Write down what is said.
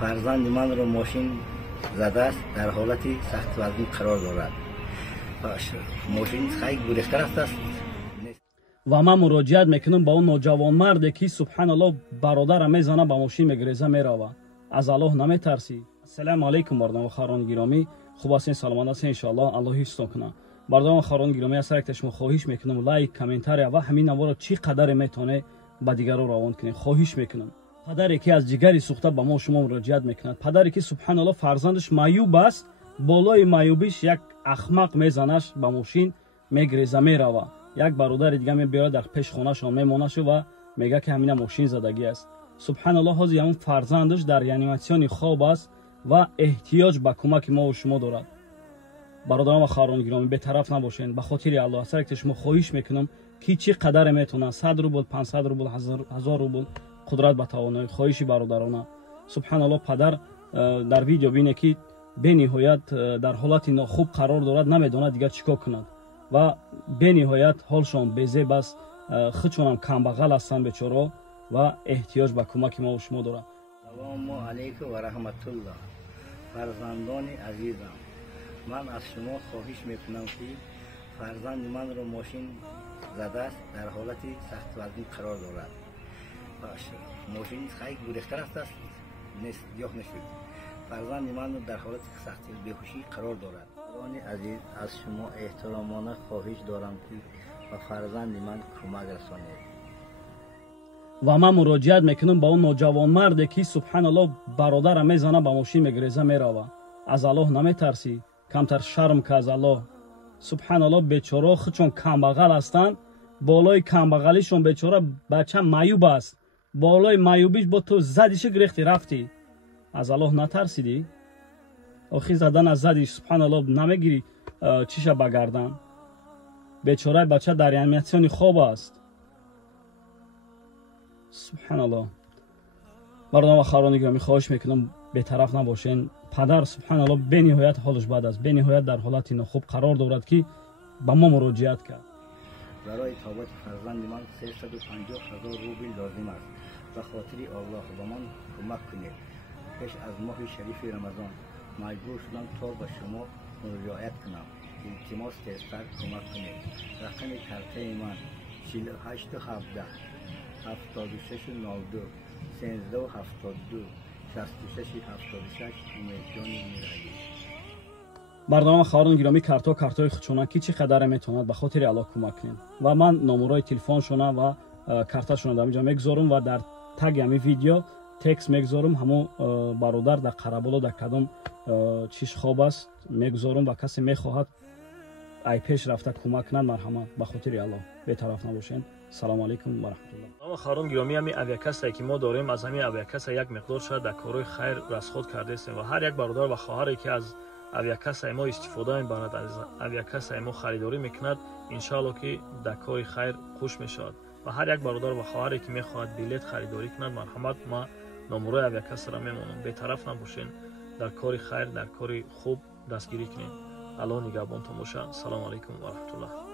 فرزند من را ماشین زده است، در حالت سخت وزنی قرار دارد. ماشین خیلی گریخته است. و من مراجعت میکنم با اون نوجوان مرده که سبحان الله برادرم میزنه با ماشین میگریزه میروه. از الله نمیترسی؟ السلام علیکم مردم و خواهران گرامی، خوب هستین، سلامت هستین؟ ان شاء الله الله حفظتون کنه. مردم و خواهران گرامی، از طریق شما خواهش میکنم لایک، کامنتار و همین نوارا چی قدر میتونه با دیگران روان کنین. خواهش میکنم. پدری که از جگری سوخته با ما شما مراجعت میکند، پدری که سبحان الله فرزندش معیوب است، بالای معیوبیش یک احمق میزنش با ماشین میگریزه میروه. یک برادر دیگه میبره در پیش خونه شون میمونه و میگه که همین ماشین زدگی است. سبحان الله حاضر همون فرزندش در ریانیماسیون خواب است و احتیاج به کمک ما و شما دارد. برادران و خواهران گرامی، بی‌طرف نباشین. به خاطر الله از طریق شما خواهش میکنم که چی قدر میتونه 100 روبل، 500 روبل، 1000 روبل قدرت بتوانید. خواهشی برادرانه. سبحان الله پدر در ویدیو بینه که به نهایت در حالت ناخوب قرار دارد، نمیدونه دیگر چیکار کند و به نهایت حالشان بی‌زیب است، خودشان هم کمبغل هستند بیچاره و احتیاج به کمک ما و شما دارند. سلام علیکم و رحمت الله. فرزندان عزیزم، من از شما خواهش میکنم که فرزند من را ماشین زده است، در حالت سخت وزنی قرار دارد. ماشین خیلی گریخته است، نیست گیاه نشد. فرزند من در حالت سخت بیهوشی قرار دارد. عزیز، از شما احترامانه خواهش دارم که به فرزند من کمک رسانید. و من مراجعت میکنم با اون نوجوان مرده که سبحان الله برادرم میزنه با ماشین میگریزه میروه. از الله نمیترسی؟ کمتر شرم که از الله. سبحان الله بیچاره خودشون کمبغل هستند، بالای کمبغلیشون بیچاره بچه معیوب است، بالای معیوبیش با تو زدیش گرفتی رفتی. از الله نترسیدی؟ آخی زدن از زدیش سبحان الله نمیگیری چیشه بگردن؟ بیچاره بچه در ریانیماسیون خواب است. سبحان الله. مردم و خواهران گرامی، خواهش میکنم بی‌طرف نباشین. پدر سبحان الله به نهایت حالش بد است، به نهایت در حالت ناخوب قرار دارد که با ما مراجعت کرد. برای تابت فرزند من 350,000 روبل لازم است. به خاطر الله به من کمک کنید. پیش از ماه شریف رمضان مجبور شدم تا به شما مراجعت کنم. التماس تیزتر کمک کنید. رقم کارت من 4817 7692 1372 6676 امیدجان میرایی. مردم و خواهران گرامی، کارتای خودشون کی چی قدر میتوند به خاطر الله کمک کنید و من نمرای تلفنشون و کارتاشون در اینجا میگذارم و در تگ همین ویدیو تکس میگذارم. همون برادر در قربالا در کدام چیش خواب است میگذارم و کسی میخواهد ای پیش رفته کمک کنند، مرحمت به خاطر الله بی‌طرف نباشین. سلام علیکم و رحمت الله. خواهران گرامی، همین اویاکسی که ما داریم، از همین اویاکسی یک مقدار شاید در کارهای خیر رسخود کرده است و هر یک برادر و خواهری که از اویاکسی ما استفاده میبرد، از اویاکسی ما خریداری میکند، ان شاء الله که در کار خیر خوش میشود. و هر یک برادر و خواهری که میخواهد بلیط خریداری کند، مرحمت ما نمره اویاکسی را میمونم. بی‌طرف نباشین، در کار خیر، در کار خوب دستگیری کنین. الله نگهبانتون باشه. سلام علیکم و رحمت الله.